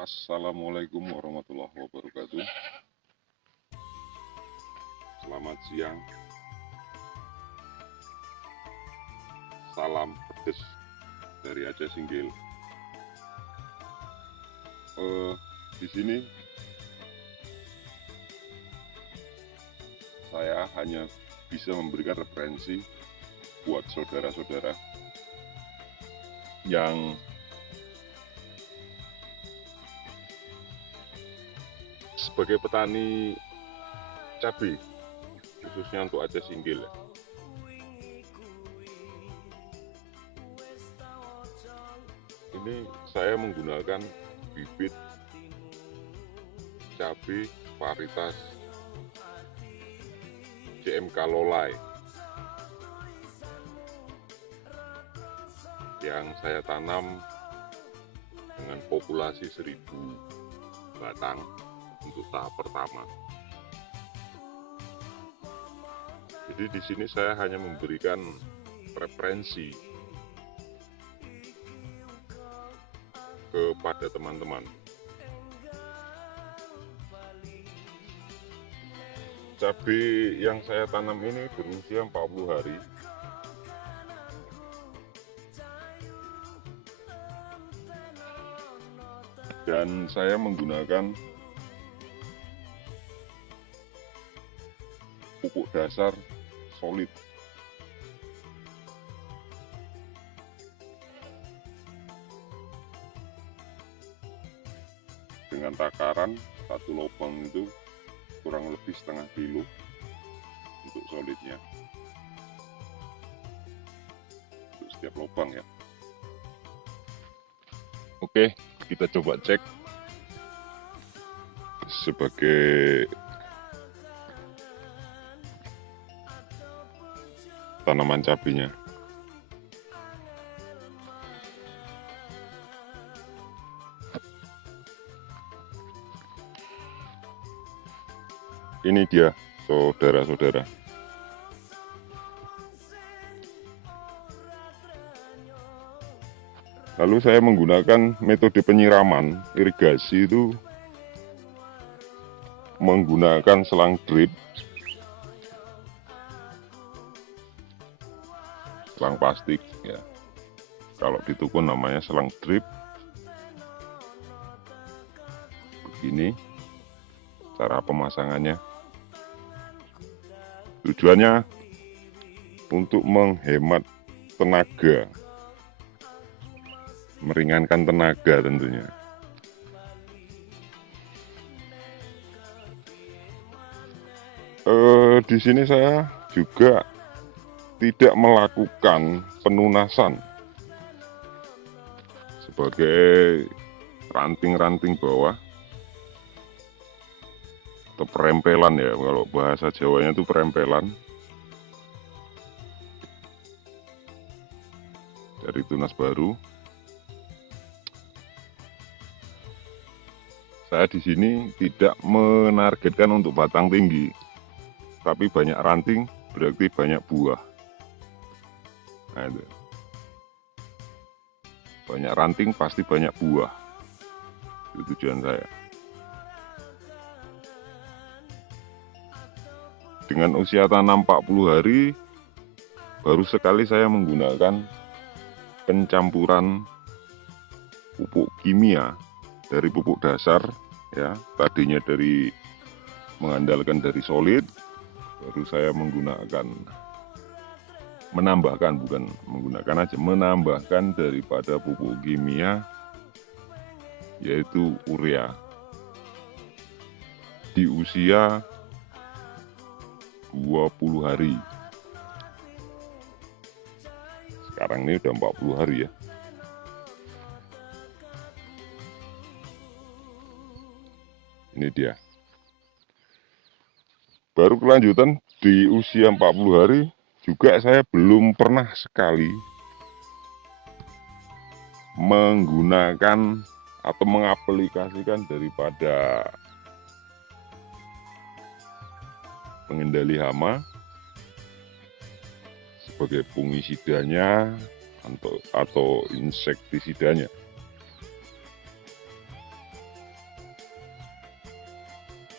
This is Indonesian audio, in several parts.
Assalamualaikum warahmatullahi wabarakatuh. Selamat siang. Salam pedes dari Aceh Singgil. Di sini saya hanya bisa memberikan referensi buat saudara-saudara yang sebagai petani cabai, khususnya untuk Aceh Singgil. Ini saya menggunakan bibit cabai varietas CMK Lolai yang saya tanam dengan populasi 1000 batang untuk tahap pertama. Jadi di sini saya hanya memberikan referensi kepada teman-teman. Cabai yang saya tanam ini berusia 40 hari. Dan saya menggunakan pupuk dasar solid. Dengan takaran satu lubang itu kurang lebih setengah kilo untuk solidnya, untuk setiap lubang ya. Oke, kita coba cek sebagai tanaman cabainya. Ini dia, saudara-saudara. Lalu saya menggunakan metode penyiraman irigasi itu menggunakan selang drip, selang plastik ya. Kalau di toko namanya selang drip. Begini cara pemasangannya. Tujuannya untuk menghemat tenaga, meringankan tenaga tentunya. Di sini saya juga tidak melakukan penunasan sebagai ranting-ranting bawah atau perempelan ya, kalau bahasa Jawanya itu perempelan dari tunas baru. Saya di sini tidak menargetkan untuk batang tinggi, tapi banyak ranting berarti banyak buah. Nah, itu. Banyak ranting pasti banyak buah. Itu tujuan saya. Dengan usia tanam 40 hari, baru sekali saya menggunakan pencampuran pupuk kimia dari pupuk dasar ya. Tadinya dari mengandalkan dari solid, baru saya menambahkan daripada pupuk kimia, yaitu urea di usia 20 hari. Sekarang ini udah 40 hari ya. Ini dia. Baru kelanjutan di usia 40 hari juga saya belum pernah sekali menggunakan atau mengaplikasikan daripada pengendali hama sebagai fungisidanya atau insektisidanya.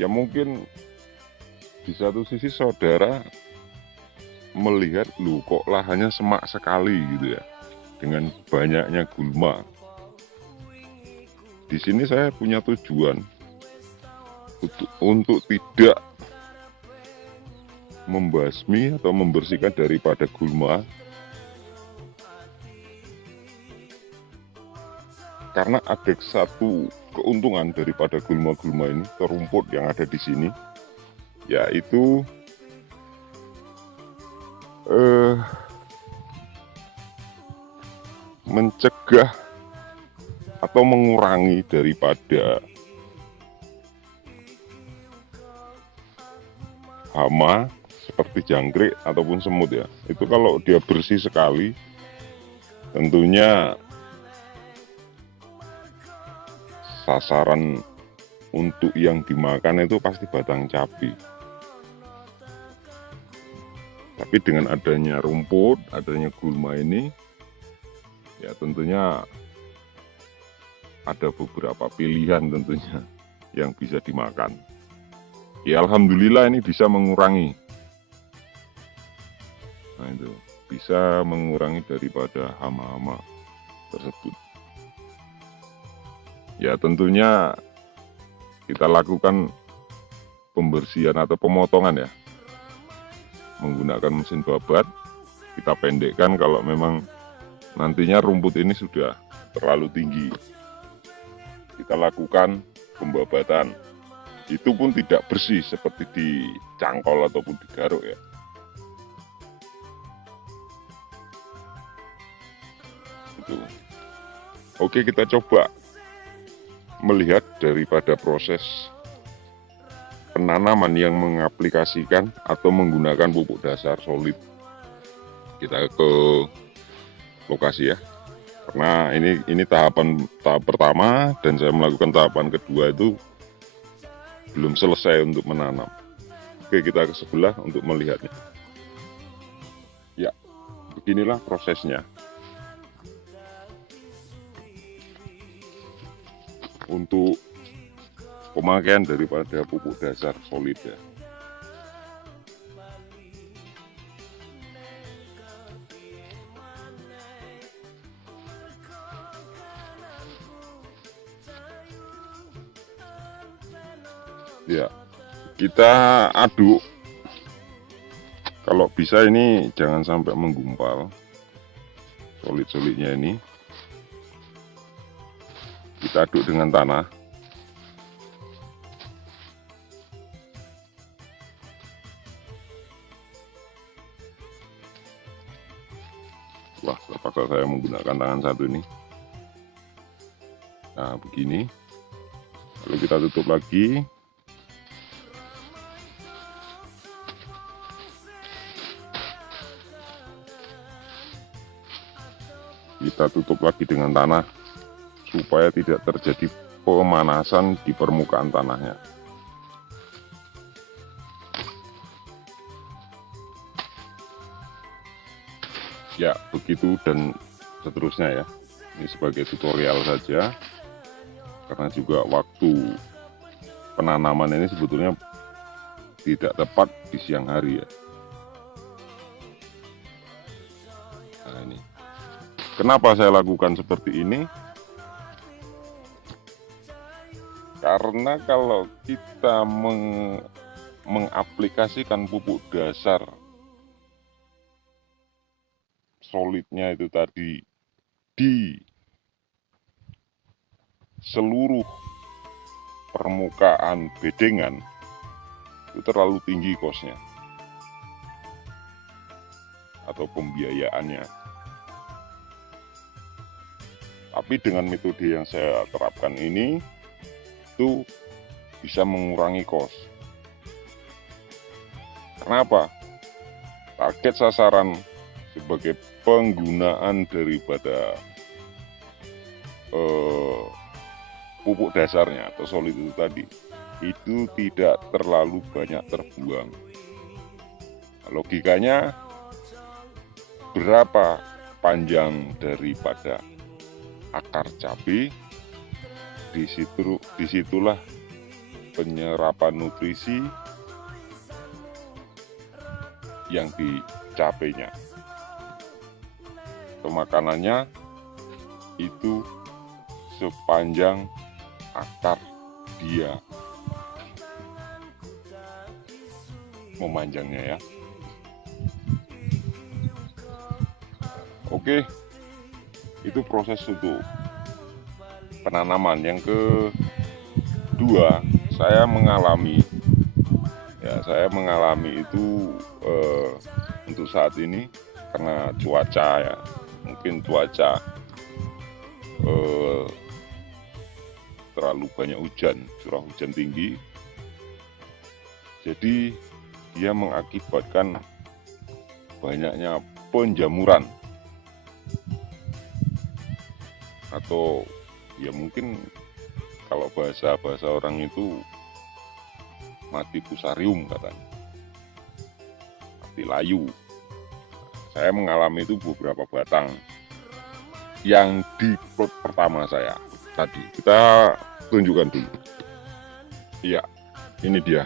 Ya mungkin di satu sisi saudara melihat, lu kok lahannya semak sekali gitu ya, dengan banyaknya gulma. Di sini saya punya tujuan untuk tidak membasmi atau membersihkan daripada gulma, karena ada satu keuntungan daripada gulma-gulma ini, rumput yang ada di sini, yaitu mencegah atau mengurangi daripada hama seperti jangkrik ataupun semut ya. Itu kalau dia bersih sekali, tentunya sasaran untuk yang dimakan itu pasti batang cabai. Tapi dengan adanya rumput, adanya gulma ini, ya tentunya ada beberapa pilihan tentunya yang bisa dimakan. Ya alhamdulillah ini bisa mengurangi. Nah itu, bisa mengurangi daripada hama-hama tersebut. Ya tentunya kita lakukan pembersihan atau pemotongan ya, menggunakan mesin babat. Kita pendekkan kalau memang nantinya rumput ini sudah terlalu tinggi. Kita lakukan pembabatan. Itu pun tidak bersih seperti dicangkol ataupun digaruk ya. Itu. Oke, kita coba melihat daripada proses penanaman yang mengaplikasikan atau menggunakan pupuk dasar solid. Kita ke lokasi ya, karena ini tahap pertama dan saya melakukan tahapan kedua itu belum selesai untuk menanam. Oke, kita ke sebelah untuk melihatnya. Ya, beginilah prosesnya untuk pemakaian daripada pupuk dasar solid ya. Ya, kita aduk. Kalau bisa ini jangan sampai menggumpal solid-solidnya ini. Kita aduk dengan tanah. Wah, terpaksa saya menggunakan tangan satu ini. Nah, begini. Lalu kita tutup lagi. Kita tutup lagi dengan tanah supaya tidak terjadi pemanasan di permukaan tanahnya. Ya, begitu dan seterusnya ya. Ini sebagai tutorial saja, karena juga waktu penanaman ini sebetulnya tidak tepat di siang hari ya. Nah ini, kenapa saya lakukan seperti ini? Karena kalau kita mengaplikasikan pupuk dasar solidnya itu tadi di seluruh permukaan bedengan, itu terlalu tinggi kosnya atau pembiayaannya. Tapi dengan metode yang saya terapkan ini, itu bisa mengurangi kos. Kenapa? Target sasaran sebagai penggunaan daripada pupuk dasarnya atau solid itu tadi, itu tidak terlalu banyak terbuang. Logikanya, berapa panjang daripada akar cabai, disitulah penyerapan nutrisi yang dicapainya. Makanannya itu sepanjang akar dia memanjangnya ya. Oke, itu proses untuk penanaman. Yang kedua, saya mengalami itu untuk saat ini karena cuaca ya, mungkin cuaca terlalu banyak hujan, curah hujan tinggi, jadi dia mengakibatkan banyaknya penjamuran, atau ya mungkin kalau bahasa orang itu mati fusarium katanya, mati layu. Saya mengalami itu beberapa batang yang di plot pertama saya tadi. Kita tunjukkan dulu. Iya, ini dia.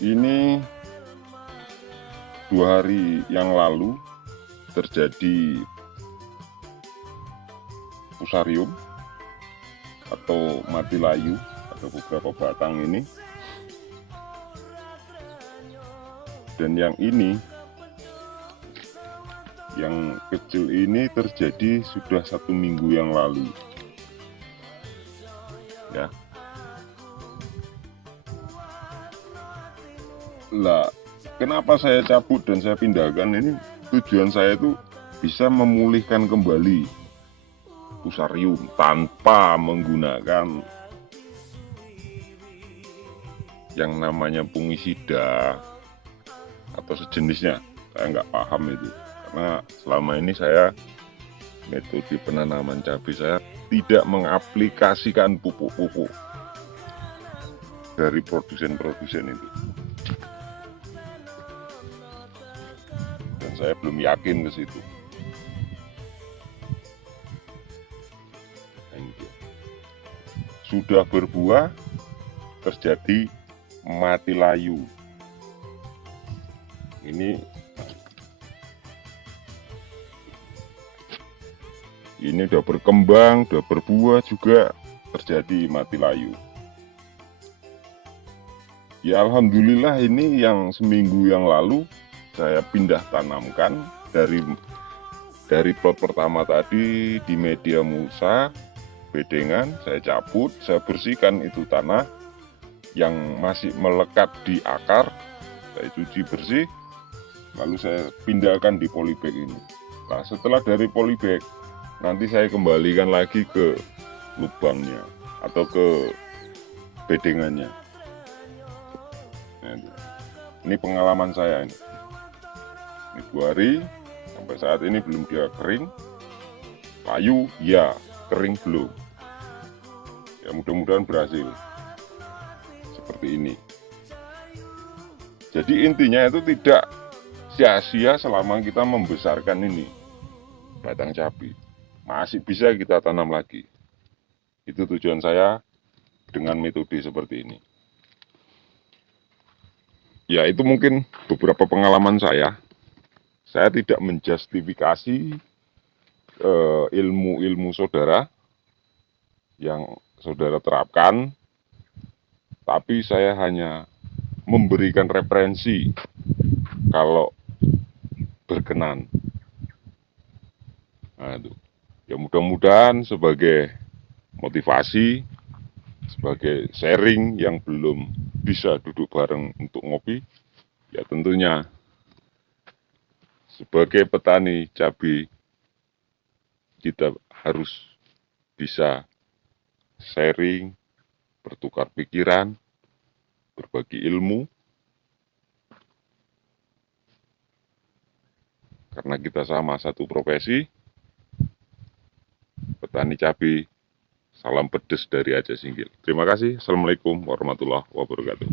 Ini 2 hari yang lalu terjadi fusarium atau mati layu, ada beberapa batang ini. Dan yang ini, yang kecil ini terjadi sudah 1 minggu yang lalu ya. Lah, kenapa saya cabut dan saya pindahkan ini? Tujuan saya itu bisa memulihkan kembali fusarium tanpa menggunakan yang namanya fungisida atau sejenisnya. Saya nggak paham itu, karena selama ini saya metode penanaman cabai saya tidak mengaplikasikan pupuk-pupuk dari produsen-produsen itu, dan saya belum yakin ke situ. Sudah berbuah terjadi mati layu. Ini udah berkembang, udah berbuah juga terjadi mati layu. Ya alhamdulillah, ini yang seminggu yang lalu saya pindah tanamkan dari plot pertama tadi di media mulsa bedengan, saya cabut, saya bersihkan itu tanah yang masih melekat di akar, saya cuci bersih, lalu saya pindahkan di polybag ini. Nah, setelah dari polybag, nanti saya kembalikan lagi ke lubangnya atau ke bedengannya. Nah, ini pengalaman saya ini. Ini 2 hari, sampai saat ini belum dia kering. Layu, ya, kering belum. Ya mudah-mudahan berhasil. Seperti ini. Jadi intinya itu tidak sia-sia selama kita membesarkan ini batang cabai. Masih bisa kita tanam lagi. Itu tujuan saya dengan metode seperti ini. Ya itu mungkin beberapa pengalaman saya. Saya tidak menjustifikasi ilmu-ilmu saudara yang saudara terapkan, tapi saya hanya memberikan referensi kalau berkenan. Nah, itu. Ya mudah-mudahan sebagai motivasi, sebagai sharing yang belum bisa duduk bareng untuk ngopi, ya tentunya sebagai petani cabai kita harus bisa sharing, bertukar pikiran, berbagi ilmu, karena kita sama satu profesi, petani cabai. Salam pedes dari Aceh Singgil. Terima kasih. Assalamualaikum warahmatullahi wabarakatuh.